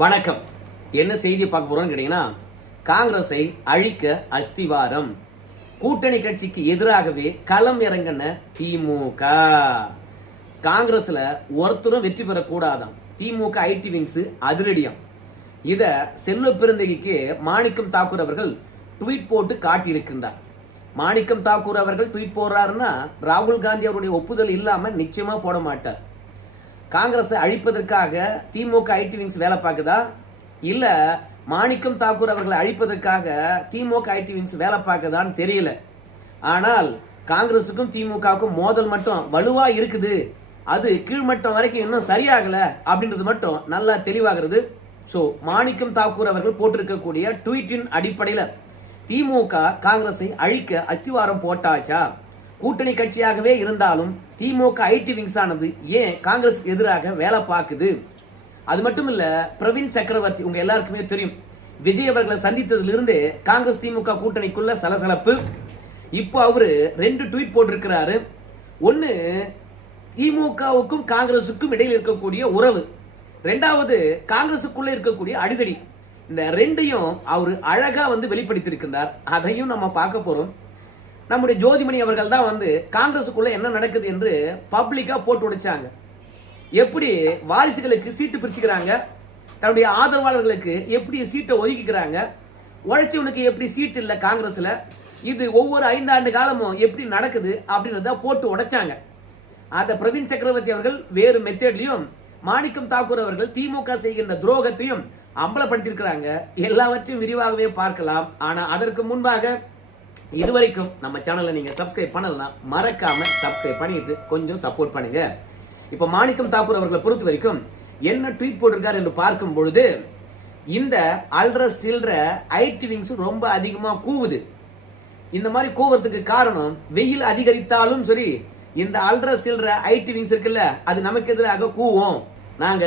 வணக்கம். என்ன செய்தி பார்க்க போறோம்னு கேட்டீங்கன்னா, காங்கிரஸை அழிக்க அஸ்திவாரம், கூட்டணி கட்சிக்கு எதிராகவே களம் இறங்கின திமுக. காங்கிரஸ்ல ஒருத்தரும் வெற்றி பெறக்கூடாதாம். திமுக ஐடி விங்ஸ் அதிரடியம். இத செல்வ பெருந்தகைக்கு மாணிக்கம் தாக்கூர் அவர்கள் ட்வீட் போட்டு காட்டியிருக்கின்றார். மாணிக்கம் தாக்கூர் அவர்கள் ட்வீட் போடுறாருன்னா ராகுல் காந்தி அவருடைய ஒப்புதல் இல்லாம நிச்சயமா போட மாட்டார். காங்கிரஸை அழிப்பதற்காக திமுக ஐடி விங்ஸ் வேலை பார்க்குதா, இல்ல மாணிக்கம் தாக்கூர் அவர்களை அழிப்பதற்காக திமுக ஐடி விங்ஸ் வேலை பார்க்குதான்னு தெரியல. ஆனால் காங்கிரசுக்கும் திமுகவுக்கும் மோதல் மட்டும் வலுவா இருக்குது. அது கீழ்மட்டம் வரைக்கும் இன்னும் சரியாகல அப்படின்றது மட்டும் நல்லா தெளிவாகிறது. சோ மாணிக்கம் தாக்கூர் அவர்கள் போட்டிருக்கக்கூடிய ட்வீட்டின் அடிப்படையில் திமுக காங்கிரஸை அழிக்க அஸ்திவாரம் போட்டாச்சா? கூட்டணி கட்சியாகவே இருந்தாலும் திமுக ஐடி விங்ஸ் ஆனது ஏன் காங்கிரஸ் எதிராக வேலை பார்க்குது? அது மட்டும் இல்ல, பிரவீன் சக்கரவர்த்தி உங்க எல்லாருக்குமே தெரியும், விஜய் அவர்களை சந்தித்ததிலிருந்து காங்கிரஸ் திமுக கூட்டணிக்குள்ள சலசலப்பு. இப்போ அவரு 2 ட்வீட் போட்டிருக்கிறாரு. ஒன்னு திமுகவுக்கும் காங்கிரசுக்கும் இடையில் இருக்கக்கூடிய உறவு, 2வது காங்கிரசுக்குள்ள இருக்கக்கூடிய அடிதடி. இந்த 2ஐயும் அவர் அழகா வெளிப்படுத்தியிருக்கிறார். அதையும் நம்ம பார்க்க போறோம். நம்முடைய ஜோதிமணி அவர்கள் தான் காங்கிரசுக்குள்ள என்ன நடக்குது என்று பப்ளிக்கா போட்டு உடைச்சாங்க. எப்படி வாரிசுகளுக்கு சீட்டு பிரிச்சுக்கிறாங்க, தன்னுடைய ஆதரவாளர்களுக்கு எப்படி சீட்டை ஒதுக்கிக்கிறாங்க, உழைச்சவனுக்கு எப்படி சீட் இல்ல காங்கிரஸ்ல, இது ஒவ்வொரு 5 ஆண்டு காலமும் எப்படி நடக்குது அப்படின்றத போட்டு உடைச்சாங்க. அந்த பிரவீன் சக்கரவர்த்தி அவர்கள் வேறு மெத்தட்லயும், மாணிக்கம் தாக்கூர் அவர்கள் திமுக செய்கின்ற துரோகத்தையும் அம்பலப்படுத்தியிருக்கிறாங்க. எல்லாவற்றையும் விரிவாகவே பார்க்கலாம். ஆனா அதற்கு முன்பாக இதுவரைக்கும் நம்ம சேனலை நீங்க சப்ஸ்கிரைப் பண்ணலாம், மறக்காம சப்ஸ்கிரைப் பண்ணிட்டு கொஞ்சம் சப்போர்ட் பண்ணுங்க. இப்ப மாணிக்கம் தாக்கூர் அவர்களை பொறுத்த வரைக்கும் என்ன ட்வீட் போட்டிருக்காரு என்று பார்க்கும் பொழுது, இந்த அல்ற சில்ற ஐடி விங்ஸ் ரொம்ப அதிகமா கூவுது. இந்த மாதிரி கூவுறதுக்கு காரணம், வெயில் அதிகரித்தாலும் சரி இந்த அல்ற சில்ற ஐடி விங்ஸ் இருக்குல்ல, அது நமக்கு எதிராக கூவும். நாங்க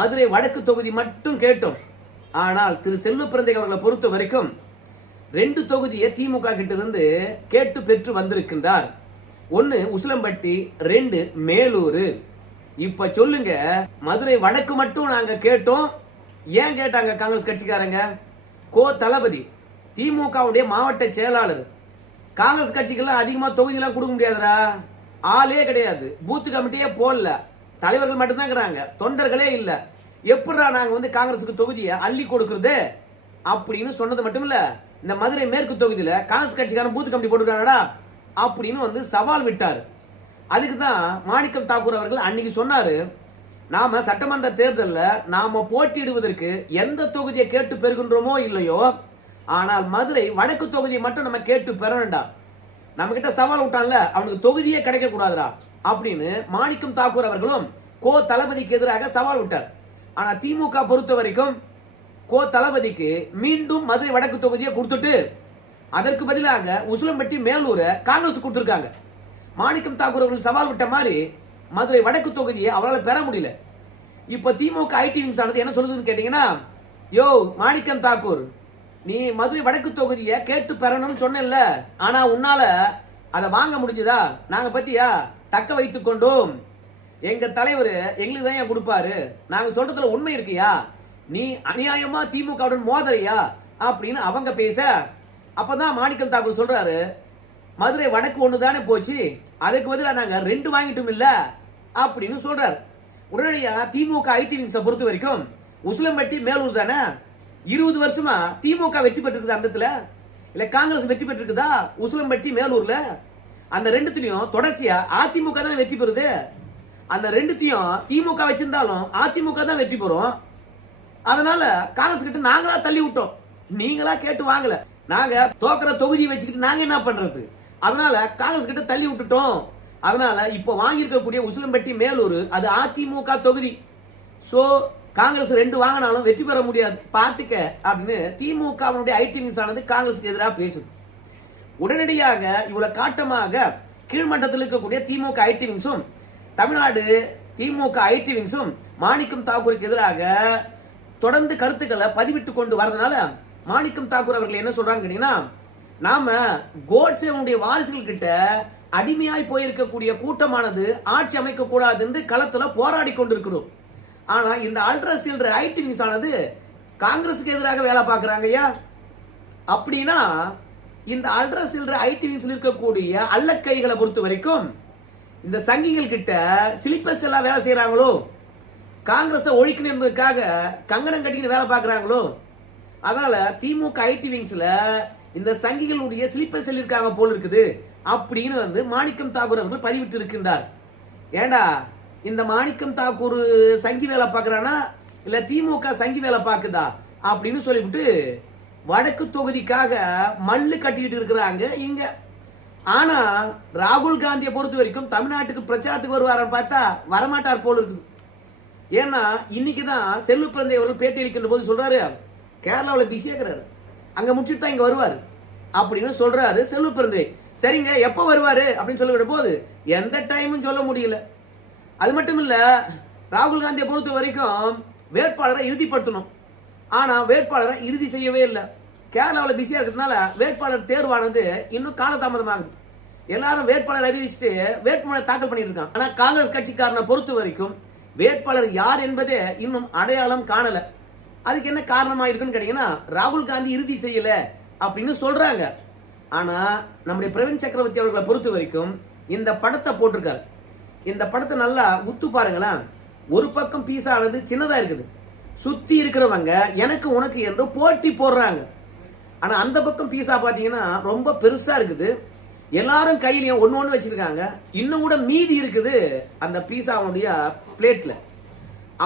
மதுரை வடக்கு தொகுதி மட்டும் கேட்டோம். ஆனால் திரு செல்வ பிறந்தகை அவர்களை பொறுத்த வரைக்கும் 2 தொகுதியை திமுக கிட்ட இருந்து கேட்டு பெற்று வந்திருக்கின்றார். 1 உசிலம்பட்டி, 2 மேலூர். இப்ப சொல்லுங்க, மதுரை வடக்கு மட்டும் நாங்க கேட்டோம். ஏன் கேட்டாங்க காங்கிரஸ் கட்சிக்காரங்க? கோ தளபதி திமுகவுடைய மாவட்ட செயலாளர். காங்கிரஸ் கட்சிக்கெல்லாம் அதிகமா தொகுதியெல்லாம் கொடுக்க முடியாதுடா, ஆளே கிடையாது, பூத்து கமிட்டியே போடல, தலைவர்கள் மட்டும்தான் இருக்கிறாங்க, தொண்டர்களே இல்ல, எப்படா நாங்க காங்கிரசுக்கு தொகுதியை அள்ளி கொடுக்கறது அப்படின்னு சொன்னது மட்டும் இல்ல, இந்த மதுரை மேற்கு தொகுதியில காங்கிரஸ் கட்சிக்காரன் பூத்து கமிட்டி போட்டுருக்காங்கடா அப்படின்னு சவால் விட்டார். அதுக்கு தான் மாணிக்கம் தாக்கூர் அவர்கள் அன்னைக்கு சொன்னாரு, நாம சட்டமன்ற தேர்தலில் நாம போட்டியிடுவதற்கு எந்த தொகுதியை கேட்டு பெறுகின்றோமோ இல்லையோ, ஆனால் மதுரை வடக்கு தொகுதியை மட்டும் நம்ம கேட்டு பெறணும்டா. நம்ம கிட்ட சவால் விட்டான்ல, அவனுக்கு தொகுதியே கிடைக்க கூடாதுடா அப்படின்னு மாணிக்கம் தாக்கூர் அவர்களும் கோ தளபதிக்கு எதிராக சவால் விட்டார். ஆனா திமுக பொறுத்த வரைக்கும் கோ தளபதிக்கு மீண்டும் மதுரை வடக்கு தொகுதியை கொடுத்துட்டு அதற்கு பதிலாக உசிலம்பட்டி மேலூரை காங்கிரஸ் கொடுத்திருக்காங்க. மாணிக்கம் தாக்கூர் அவர்கள் சவால் விட்ட மாதிரி மதுரை வடக்கு தொகுதியை அவரால் பெற முடியல. இப்ப திமுக ஐடி விங்ஸ் ஆனது என்ன சொல்லுதுன்னு கேட்டீங்கன்னா, யோ மாணிக்கம் தாக்கூர், நீ மதுரை வடக்கு தொகுதியை கேட்டு பெறணும்னு சொன்ன, ஆனா உன்னால அதை வாங்க முடிஞ்சதா? நாங்க பத்தியா தக்க வைத்துக் கொண்டோம், எங்க தலைவர் எங்களுக்கு தான் கொடுப்பாரு, நாங்க சொல்றதுல உண்மை இருக்கியா, நீ அநியாயமா திமுகவுடன் மோதறியா அப்படின்னு அவங்க பேச, அப்பதான் மாணிக்கம் தாக்கூர் சொல்றாரு, மதுரை வடக்கு 1 தானே போச்சு, அதுக்கு பதிலாக நாங்க 2 வாங்கிட்டோம் இல்ல அப்படின்னு சொல்றாரு. உடனடியா திமுக ஐடி விங்ஸை பொறுத்த வரைக்கும் உசிலம்பட்டி மேலூர் தானே 20 வருஷமா திமுக வெற்றி பெற்றிருக்குது, அந்த இடத்துல இல்ல காங்கிரஸ் வெற்றி பெற்றிருக்குதா? உசிலம்பட்டி மேலூர்ல அந்த 2த்துலயும் தொடர்ச்சியா அதிமுக தான் வெற்றி பெறுது. அந்த 2த்தையும் திமுக வச்சிருந்தாலும் அதிமுக தான் வெற்றி பெறும். அதனால காங்கிரஸ் கிட்ட நாங்களா தள்ளி விட்டோம், நீங்களா கேட்டு வாங்கல, நாங்க தோக்கிற தொகுதியை வச்சுக்கிட்டு நாங்க என்ன பண்றது? அதனால காங்கிரஸ் கிட்ட தள்ளி விட்டுட்டோம். அதனால இப்ப வாங்கியிருக்கக்கூடிய உசிலம்பட்டி மேலூர் அது அதிமுக தொகுதி. சோ காங்கிரஸ் 2 வாங்கினாலும் வெற்றி பெற முடியாது, பார்த்துக்க அப்படின்னு திமுக ஐடி விங்ஸ் ஆனது காங்கிரஸுக்கு எதிராக பேசுது. உடனடியாக இவ்வளவு காட்டமாக கீழ்மட்டத்தில் இருக்கக்கூடிய திமுக ஐடி விங்ஸும் தமிழ்நாடு திமுக ஐடி விங்ஸும் மாணிக்கம் தாக்கூருக்கு எதிராக தொடர்ந்து கருத்துக்களை பதிவிட்டு கொண்டு வரதுனால மாணிக்கம் தாக்கூர் அவர்கள் என்ன சொல்றாங்க கேட்டீங்கன்னா, நாம கோட்சேவனுடைய வாரிசுகள் கிட்ட அடிமையாய் போயிருக்கக்கூடிய கூட்டமானது ஆட்சி அமைக்க கூடாது என்று களத்துல போராடி கொண்டிருக்கிறோம். ஆனா இந்த அல்ட்ராசில் ரைட் விங்ஸ் ஆனது காங்கிரஸுக்கு எதிராக வேலை பார்க்கறாங்க ஐயா. அப்படின்னா இந்த அல்ட்ராசில் ரைட் விங்ஸ்ல இருக்கக்கூடிய அல்லக்கைகளை பொறுத்த வரைக்கும் இந்த சங்கிகள் கிட்ட சிலிப்பர்ஸ் எல்லாம் வேலை செய்யறாங்களோ, காங்கிரஸை ஒழிக்கணும் என்பதற்காக கங்கணம் கட்டின்னு வேலை பார்க்கறாங்களோ, அதனால திமுக ஐடி விங்ஸ்ல இந்த சங்கிகளுடைய ஸ்லீப்பர் செல் இருக்காங்க போல இருக்குது அப்படின்னு வந்து மாணிக்கம் தாக்கூர் அவர்கள் பதிவிட்டு இருக்கின்றார். ஏண்டா இந்த மாணிக்கம் தாக்கூர் சங்கி வேலை பார்க்கறானா இல்ல திமுக சங்கி வேலை பார்க்குதா அப்படின்னு சொல்லிவிட்டு வடக்கு தொகுதிக்காக மல்லு கட்டிக்கிட்டு இருக்கிறாங்க இங்க. ஆனா ராகுல் காந்தியை பொறுத்த வரைக்கும் தமிழ்நாட்டுக்கு பிரச்சாரத்துக்கு வருவாரான்னு பார்த்தா வரமாட்டார் போல இருக்குது. ஏன்னா இன்னைக்குதான் செல்வ பிறந்தை அவர்கள் பேட்டி அளிக்கின்ற போது சொல்றாரு, கேரளாவில் பிஸியா இருக்கிறாரு, அங்க முடிச்சுட்டு தான் இங்க வருவாரு அப்படின்னு சொல்றாரு செல்வ பிறந்தை. சரிங்க, எப்ப வருவாரு அப்படின்னு சொல்லுகிற போது எந்த டைமும் சொல்ல முடியல. அது மட்டும் இல்ல, ராகுல் காந்தியை பொறுத்த வரைக்கும் வேட்பாளரை இறுதிப்படுத்தணும், ஆனா வேட்பாளரை இறுதி செய்யவே இல்லை. கேரளாவில் பிஸியா இருக்கிறதுனால வேட்பாளர் தேர்வானது இன்னும் காலதாமதமாகுது. எல்லாரும் வேட்பாளர் அறிவிச்சுட்டு வேட்புமனு தாக்கல் பண்ணிட்டு இருக்காங்க. ஆனா காங்கிரஸ் கட்சிக்காரனை பொறுத்த வரைக்கும் வேட்பாளர் யார் என்பதே இன்னும் அடையாளம் காணல. அதுக்கு என்ன காரணமா இருக்குன்னு கேட்டீங்கன்னா, ராகுல் காந்தி இறுதி செய்யல அப்படின்னு சொல்றாங்க. ஆனா நம்முடைய பிரவீன் சக்கரவர்த்தி அவர்களை பொறுத்த வரைக்கும் இந்த படத்தை போட்டிருக்காரு. இந்த படத்தை நல்லா உத்து பாருங்களேன். ஒரு பக்கம் பீஸானது சின்னதா இருக்குது, சுத்தி இருக்கிறவங்க எனக்கு உனக்கு என்று போட்டி போடுறாங்க. ஆனா அந்த பக்கம் பீஸா பாத்தீங்கன்னா ரொம்ப பெருசா இருக்குது, எல்லாரும் கையிலையும் ஒன்னு ஒண்ணு வச்சிருக்காங்க, இன்னும் கூட மீதி இருக்குது அந்த பீஸாவுடைய பிளேட்ல.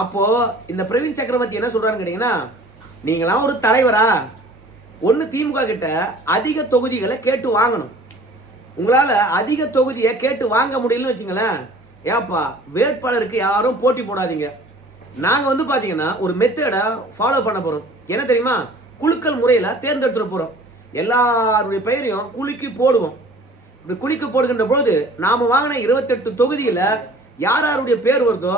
அப்போ இந்த பிரவீன் சக்கரவர்த்தி என்ன சொல்றான்னு கேட்டீங்கன்னா, நீங்களாம் ஒரு தலைவரா, ஒன்னு திமுக கிட்ட அதிக தொகுதிகளை கேட்டு வாங்கணும். உங்களால அதிக தொகுதியை கேட்டு வாங்க முடியலன்னு வச்சுங்களேன், ஏப்பா வேட்பாளருக்கு யாரும் போட்டி போடாதீங்க. நாங்க வந்து பாத்தீங்கன்னா ஒரு மெத்தடை ஃபாலோ பண்ண போறோம். என்ன தெரியுமா? குலுக்கல் முறையில தேர்ந்தெடுத்து போறோம். எல்லாருடைய பெயரையும் குலுக்கி போடுவோம். குலுக்கி போடுகின்ற பொழுது நாம வாங்கின 28 தொகுதியில யார் யாருடைய பேர் வருதோ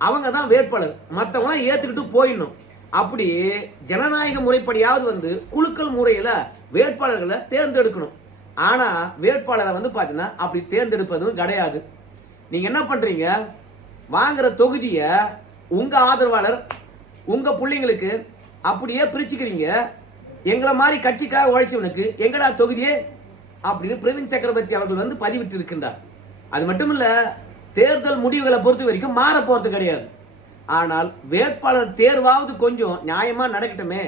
அவங்க தான் வேட்பாளர், மற்றவங்க ஏத்துக்கிட்டு போயிடணும். அப்படி ஜனநாயக முறைப்படியாவது வந்து குலுக்கல் முறையில வேட்பாளர்களை தேர்ந்தெடுக்கணும். ஆனா வேட்பாளரை வந்து பாத்தீங்கன்னா அப்படி தேர்ந்தெடுப்பதும் கிடையாது. நீங்க என்ன பண்றீங்க, வாங்குற தொகுதிய உங்க ஆதரவாளர் உங்க பிள்ளைங்களுக்கு அப்படியே பிரிச்சுக்கிறீங்க. எங்களை மாதிரி கட்சிக்காக உழைச்சவனுக்கு எங்கடா தொகுதியே அப்படின்னு பிரவீன் சக்கரவர்த்தி அவர்கள் வந்து பதிவிட்டு இருக்கின்றார். அது மட்டும் இல்ல, தேர்தல் முடிவுகளை பொறுத்த வரைக்கும் மாற போறது கிடையாது. ஆனால் வேட்பாளர் தேர்வாவது கொஞ்சம் நியாயமா நடக்கட்டுமே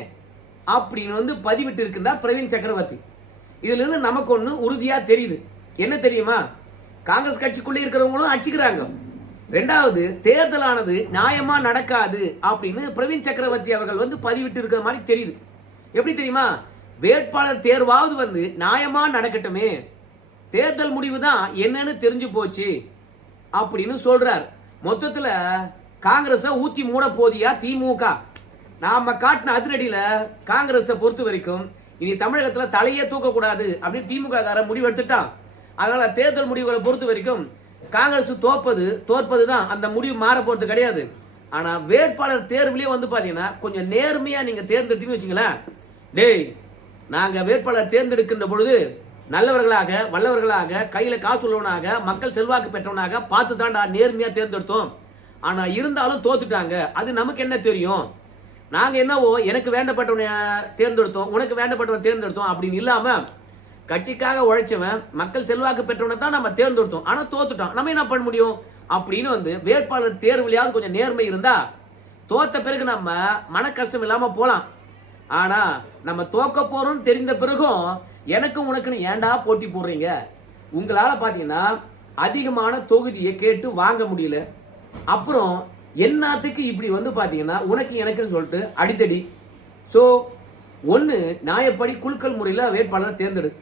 அப்படின்னு வந்து பதிவிட்டு இருக்கின்றார் பிரவீன் சக்கரவர்த்தி. இதுல இருந்து நமக்கு ஒண்ணு உறுதியா தெரியுது. என்ன தெரியுமா? காங்கிரஸ் கட்சிக்குள்ளே இருக்கிறவங்களும் அடிச்சுக்கிறாங்க. ரெண்டாவது, தேர்தலானது நியாயமா நடக்காது அப்படின்னு பிரவீன் சக்கரவர்த்தி அவர்கள் வந்து பதிவிட்டு இருக்கிற மாதிரி தெரியுது. எப்படி தெரியுமா? வேட்பாளர் தேர்வாவது வந்து நியாயமா நடக்கட்டுமே, தேர்தல் முடிவு தான் என்னன்னு தெரிஞ்சு போச்சு அப்படின்னு சொல்றார். மொத்தத்துல காங்கிரஸ ஊத்தி மூட போதியா திமுக? நாம காட்டின அதிரடியில காங்கிரஸை பொறுத்த வரைக்கும் இனி தமிழகத்துல தலையே தூக்க கூடாது அப்படின்னு திமுக காரன் முடிவு எடுத்துட்டான். அதனால தேர்தல் முடிவுகளை பொறுத்த வரைக்கும் காங்கிரஸ் தோற்பதுதான், அந்த முடிவு மாற போறது கிடையாது. ஆனா வேட்பாளர் தேர்வுலயே வந்து பாத்தீங்கன்னா கொஞ்சம் நேர்மையா நீங்க தேர்ந்தெடுத்தீங்கன்னு வச்சுங்களேன், டேய் நாங்க வேட்பாளர் தேர்ந்தெடுக்கின்ற பொழுது நல்லவர்களாக வல்லவர்களாக கையில காசு உள்ளவனாக மக்கள் செல்வாக்கு பெற்றவனாக பார்த்து தான்டா நேர்மையா தேர்ந்தெடுத்தோம். ஆனா இருந்தாலும் தோத்துட்டாங்க, அது நமக்கு என்ன தெரியும், நாங்க என்னவோ எனக்கு வேண்டப்பட்டவனை தேர்ந்தெடுத்தோம் உனக்கு வேண்டப்பட்டவனை தேர்ந்தெடுத்தோம் அப்படின்னு இல்லாம கட்சிக்காக உழைச்சவன் மக்கள் செல்வாக்கு பெற்றவனை தான் நம்ம தேர்ந்தெடுத்தோம், ஆனா தோத்துட்டோம், நம்ம என்ன பண்ண முடியும் அப்படின்னு வந்து வேட்பாளர் தேர்வுலையாவது கொஞ்சம் நேர்மை இருந்தா தோத்த பிறகு நம்ம மன கஷ்டம் இல்லாம போலாம். ஆனா நம்ம தோக்க போறோம் தெரிந்த பிறகும் எனக்கும் உனக்குன்னு ஏன்டா போட்டி போடுறீங்க, உங்களால பாத்தீங்கன்னா அதிகமான தொகுதியை கேட்டு வாங்க முடியல, அப்புறம் என்னத்துக்கு இப்படி வந்து பாத்தீங்கன்னா உனக்கு எனக்குன்னு சொல்லிட்டு அடித்தடி. சோ ஒன்னு நியாயப்படி குலுக்கல் முறையில வேட்பாளர் தேர்ந்தெடு,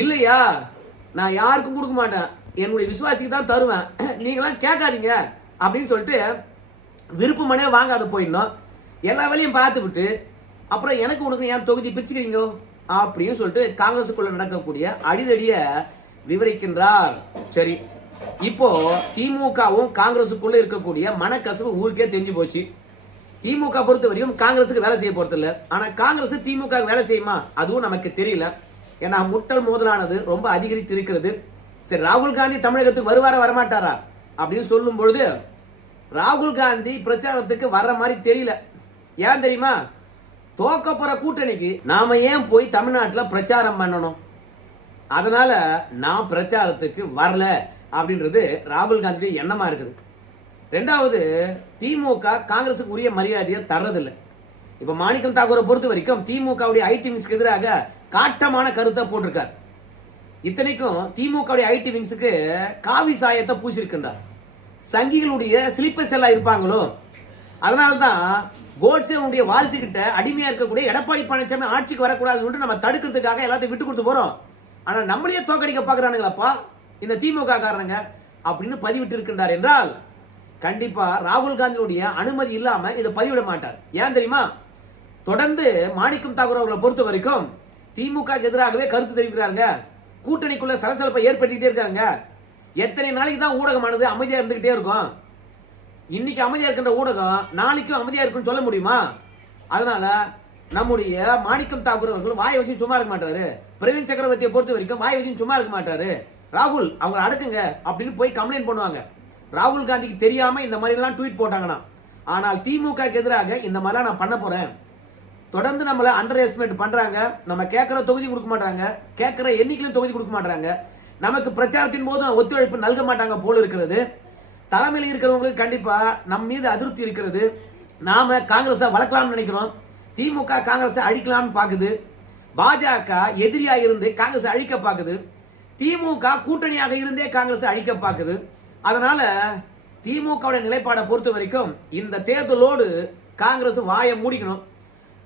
இல்லையா நான் யாருக்கும் கொடுக்க மாட்டேன், என்னுடைய விசுவாசிக்கு தான் தருவேன், நீங்களாம் கேட்காதீங்க அப்படின்னு சொல்லிட்டு விருப்பமனே வாங்காத போயிடணும். எல்லா வேலையும் பார்த்து விட்டு அப்புறம் எனக்கு உனக்கு ஏன் தொகுதி பிரிச்சுக்கிறீங்க அப்படின்னு சொல்லிட்டு காங்கிரஸுக்குள்ள நடக்கக்கூடிய அடிதடிய விவரிக்கின்றார். சரி, இப்போ திமுகவும் காங்கிரஸுக்குள்ள இருக்கக்கூடிய மனக்கசவு ஊருக்கே தெரிஞ்சு போச்சு. திமுக பொறுத்த வரையும் காங்கிரஸுக்கு வேலை செய்ய போறது இல்ல, ஆனா காங்கிரஸ் திமுக வேலை செய்யுமா அதுவும் நமக்கு தெரியல. ஏன்னா முட்டல் மோதலானது ரொம்ப அதிகரித்து இருக்கிறது. சரி, ராகுல் காந்தி தமிழகத்துக்கு வருவாரா வரமாட்டாரா அப்படின்னு சொல்லும் பொழுது ராகுல் காந்தி பிரச்சாரத்துக்கு வர்ற மாதிரி தெரியல. ஏன் தெரியுமா? தோக்க போற கூட்டணிக்கு நாம ஏன் போய் தமிழ்நாட்டில் பிரச்சாரம் பண்ணணும்? அதனால நான் பிரச்சாரத்துக்கு வரல அப்படின்றது ராகுல் காந்தியுடைய எண்ணமா இருக்குது. ரெண்டாவது, திமுக காங்கிரசுக்கு உரிய மரியாதையை தர்றதில்லை. இப்ப மாணிக்கம் தாக்கூரை பொறுத்த வரைக்கும் திமுகவுடைய ஐடி விங்ஸ்க்கு எதிராக காட்டமான கருத்தை போட்டிருக்கார். இத்தனைக்கும் திமுகவுடைய ஐடி விங்ஸுக்கு காவி சாயத்தை பூசிருக்கின்றார். சங்கிகளுடைய ஸ்லீப்பர்ஸ் எல்லாம் இருப்பாங்களோ, அதனால்தான் கோட்சேவுடைய வாரிசு கிட்ட அடிமையா இருக்கக்கூடிய எடப்பாடி பழனிசாமி ஆட்சிக்கு வரக்கூடாதுன்னு நம்ம தடுக்கிறதுக்காக எல்லாத்தையும் விட்டு கொடுத்து போறோம். ஆனா நம்மளையே தோக்கடிக்க பாக்குறானுங்களாப்பா இந்த திமுக காரணங்க அப்படின்னு பதிவிட்டு இருக்கின்றார் என்றால் கண்டிப்பா ராகுல் காந்தியுடைய அனுமதி இல்லாம இதை பதிவிட மாட்டார். ஏன் தெரியுமா? தொடர்ந்து மாணிக்கம் தாக்கூர் அவர்களை பொறுத்த வரைக்கும் திமுக எதிராகவே கருத்து தெரிவிக்கிறாங்க. கூட்டணிக்குள்ள சலசலப்பை ஏற்படுத்திக்கிட்டே இருக்காங்க. எத்தனை நாளைக்கு தான் ஊடகமானது அமைதியா இருந்துகிட்டே இருக்கும்? இன்னைக்கு அமைதியா இருக்கின்ற ஊடகம் நாளைக்கும் அமைதியா இருக்குன்னு சொல்ல முடியுமா? அதனால நம்முடைய மாணிக்கம் தாக்கூர் அவர்கள் வாய் வச்சு சும்மா இருக்க மாட்டாரு. பிரவீன் சக்கரவர்த்தியை பொறுத்த வரைக்கும் வாய் வச்சு சும்மா இருக்க மாட்டாரு. ராகுல் அவங்களை அடக்குங்க அப்படின்னு போய் கம்ப்ளைண்ட் பண்ணுவாங்க. ராகுல் காந்திக்கு தெரியாம இந்த மாதிரி எல்லாம் ட்வீட் போட்டாங்கன்னா, ஆனால் திமுக எதிராக இந்த மாதிரிலாம் நான் பண்ண போறேன், தொடர்ந்து நம்மள அண்டர் எஸ்டிமேட் பண்றாங்க, நம்ம கேட்கிற தொகுதி கொடுக்க மாட்டாங்க, கேட்கிற எண்ணிக்கையிலும் தொகுதி கொடுக்க மாட்டாங்க, நமக்கு பிரச்சாரத்தின் போதும் ஒத்துழைப்பு நல்க மாட்டாங்க போல இருக்கிறது. தலைமையில் இருக்கிறவங்களுக்கு கண்டிப்பா நம் மீது அதிருப்தி இருக்கிறது. நாம காங்கிரஸை வளர்க்கலாம்னு நினைக்கிறோம். திமுக காங்கிரஸை அழிக்கலாம்னு பாக்குது. பாஜக எதிரியா இருந்து காங்கிரஸை அழிக்க பாக்குது. திமுக கூட்டணியாக இருந்தே காங்கிரஸை அழிக்க பாக்குது. அதனால திமுக நிலைப்பாடை பொறுத்த வரைக்கும் இந்த தேர்தலோடு காங்கிரஸ் வாயை மூடிக்கணும்.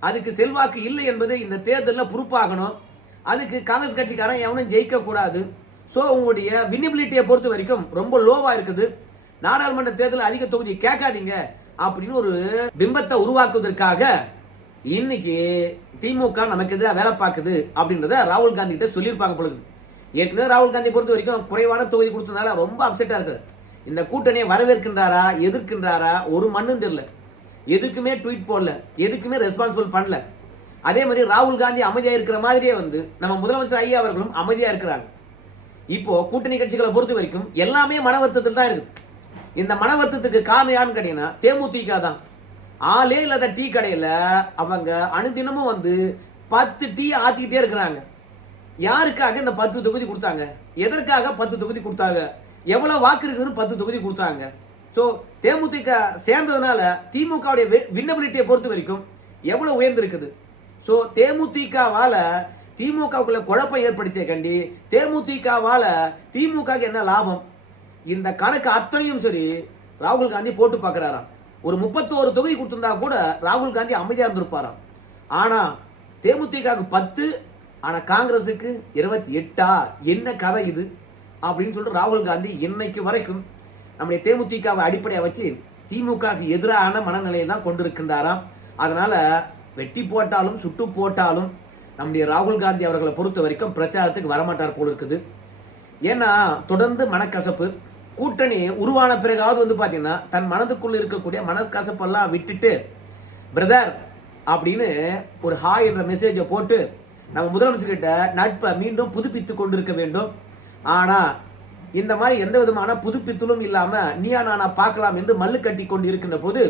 அதுக்கு செல்வாக்கு இல்லை என்பது இந்த தேர்தலில் பொறுப்பாகணும். அதுக்கு காங்கிரஸ் கட்சிக்காரன் எவனும் ஜெயிக்க கூடாது. ஸோ உங்களுடைய வினிபிலிட்டியை பொறுத்த வரைக்கும் ரொம்ப லோவா இருக்குது. நாடாளுமன்ற தேர்தல் அதிக தொகுதி கேட்காதீங்க அப்படின்னு ஒரு பிம்பத்தை உருவாக்குவதற்காக இன்னைக்கு திமுக நமக்கு எதிராக வேலை பார்க்குது அப்படின்றத ராகுல் காந்தி கிட்ட சொல்லியிருப்பாங்க பொழுது. ஏற்கனவே ராகுல் காந்தி பொறுத்த வரைக்கும் குறைவான தொகுதி கொடுத்ததுனால ரொம்ப அப்செட்டா இருக்கு. இந்த கூட்டணியை வரவேற்கின்றாரா எதிர்க்கின்றாரா ஒரு மண்ணும் தெரியல. எதுக்குமே ட்வீட் போடல, எதுக்குமே ரெஸ்பான்சிபிள் பண்ணல. அதே மாதிரி ராகுல் காந்தி அமைதியா இருக்கிற மாதிரியே நம்ம முதலமைச்சர் ஐயா அவர்களும் அமைதியா இருக்கிறாங்க. இப்போ கூட்டணி கட்சிகளை பொறுத்த வரைக்கும் எல்லாமே மன வருத்தத்தில் தான் இருக்கு. இந்த மன வருத்தத்துக்கு காரணம் யாருன்னு கேட்டீங்கன்னா தேமுதிக தான். ஆளே இல்லாத டீ கடையில அவங்க அனுதினமும் 10 டீ ஆத்திக்கிட்டே இருக்கிறாங்க. யாருக்காக இந்த 10 தொகுதி கொடுத்தாங்க? எதற்காக 10 தொகுதி கொடுத்தாங்க? எவ்வளவு வாக்கு இருக்குதுன்னு 10 தொகுதி கொடுத்தாங்க. சோ தேமுதிக சேர்ந்ததுனால திமுகவுடைய வின்னபிலிட்டியை பொறுத்த வரைக்கும் எவ்வளவு உயர்ந்து இருக்குது. சோ தேமுதிகவால திமுகவுக்குள்ள குழப்பம் ஏற்படுத்திய கண்டி தேமுதிகவால திமுக என்ன லாபம்? இந்த கணக்கு அத்தனையும் சரி ராகுல் காந்தி போட்டு பார்க்கிறாராம். ஒரு 31 தொகுதி கொடுத்திருந்தா கூட ராகுல் காந்தி அமைதியா இருந்திருப்பாராம். ஆனா தேமுதிக 10, ஆனா காங்கிரசுக்கு 28. என்ன கதை இது அப்படின்னு சொல்லிட்டு ராகுல் காந்தி இன்னைக்கு வரைக்கும் நம்முடைய தேமுதிகவை அடிப்படையா வச்சு திமுக எதிரான மனநிலையை தான் கொண்டிருக்கின்றாராம். அதனால வெட்டி போட்டாலும் சுட்டு போட்டாலும் நம்முடைய ராகுல் காந்தி அவர்களை பொறுத்த வரைக்கும் பிரச்சாரத்துக்கு வரமாட்டார் போல இருக்குது. ஏன்னா தொடர்ந்து மனக்கசப்பு. கூட்டணி உருவான பிறகாவது பாத்தீங்கன்னா தன் மனதுக்குள்ள இருக்கக்கூடிய மனக்கசப்பெல்லாம் விட்டுட்டு பிரதர் அப்படின்னு ஒரு ஹாய் என்ற மெசேஜை போட்டு நம்ம முதலமைச்சர் கிட்ட நட்பை மீண்டும் புதுப்பித்து கொண்டிருக்க வேண்டும். ஆனா இந்த மாதிரி எந்த விதமான புதுப்பித்தலும் இல்லாம நீயா நானா பார்க்கலாம் என்று மல்லு கட்டி கொண்டு இருக்கின்ற போது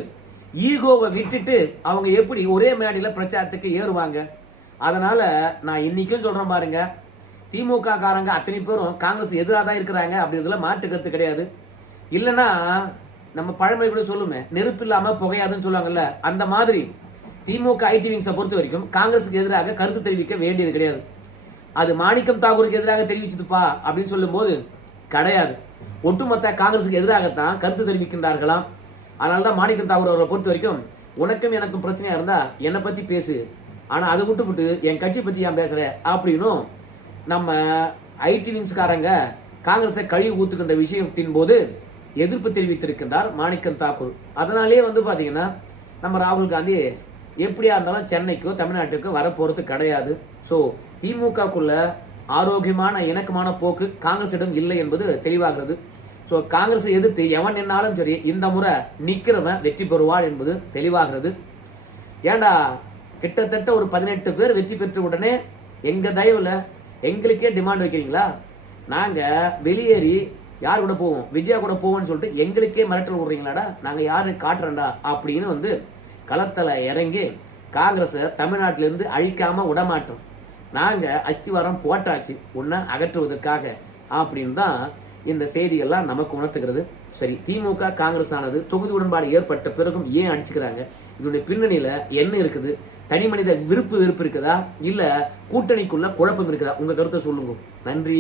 ஈகோவை விட்டுட்டு அவங்க எப்படி ஒரே மேடையில பிரச்சாரத்துக்கு ஏறுவாங்க? அதனால நான் இன்னைக்கும் சொல்றேன் பாருங்க, திமுக காரங்க அத்தனை பேரும் காங்கிரஸ் எதிராக தான் இருக்கிறாங்க அப்படின்றதுல மாற்று கருத்து கிடையாது. இல்லைன்னா நம்ம பழமை கூட சொல்லுமே, நெருப்பு இல்லாம புகையாதுன்னு சொல்லுவாங்கல்ல, அந்த மாதிரி திமுக ஐடி விங்ஸை பொறுத்த வரைக்கும் காங்கிரஸுக்கு எதிராக கருத்து தெரிவிக்க வேண்டியது கிடையாது. அது மாணிக்கம் தாக்கூருக்கு எதிராக தெரிவிச்சதுப்பா அப்படின்னு சொல்லும் போது கிடையாது, ஒட்டுமொத்த காங்கிரஸுக்கு எதிராகத்தான் கருத்து தெரிவிக்கின்றார்களாம். அதனால்தான் மாணிக்கம் தாக்கூர் அவரை பொறுத்த வரைக்கும் உனக்கும் எனக்கும் பிரச்சனையா இருந்தா என்னை பத்தி பேசு, ஆனா அதை விட்டு என் கட்சி பத்தி ஏன் பேசுற அப்படின்னும் நம்ம ஐடி விங்ஸ்காரங்க காங்கிரஸை கழுவி ஊத்துக்கின்ற விஷயத்தின் போது எதிர்ப்பு தெரிவித்திருக்கின்றார் மாணிக்கம் தாக்கூர். அதனாலே பாத்தீங்கன்னா நம்ம ராகுல் காந்தி எப்படியா இருந்தாலும் சென்னைக்கோ தமிழ்நாட்டுக்கோ வரப்போறது கிடையாது. ஸோ திமுகக்குள்ள ஆரோக்கியமான இணக்கமான போக்கு காங்கிரசிடம் இல்லை என்பது தெளிவாகிறது. ஸோ காங்கிரஸை எதிர்த்து எவன் என்னாலும் சரி இந்த முறை நிக்கிறவன் வெற்றி பெறுவார் என்பது தெளிவாகிறது. ஏண்டா கிட்டத்தட்ட ஒரு 18 பேர் வெற்றி பெற்ற உடனே எங்க தயவுல எங்களுக்கே டிமாண்ட் வைக்கிறீங்களா? நாங்க வெளியேறி யார் கூட போவோம், விஜயா கூட போவோம்னு சொல்லிட்டு எங்களுக்கே மிரட்டல் விடுறீங்களாடா, நாங்க யாரு காட்டுறோம்டா அப்படின்னு வந்து களத்துல இறங்கி காங்கிரஸை தமிழ்நாட்டிலிருந்து அழிக்காம விடமாட்டோம், நாங்க அஸ்திவாரம் போட்டாச்சு உன்னை அகற்றுவதற்காக அப்படின்னு தான் இந்த செய்திகள்லாம் நமக்கு உணர்த்துகிறது. சரி, திமுக காங்கிரஸ் ஆனது தொகுதி உடன்பாடு ஏற்பட்ட பிறகும் ஏன் அடிச்சுக்கிறாங்க, இதனுடைய பின்னணியில என்ன இருக்குது, தனி மனித விருப்பு இருக்குதா இல்ல கூட்டணிக்குள்ள குழப்பம் இருக்குதா, உங்க கருத்தை சொல்லுங்க. நன்றி.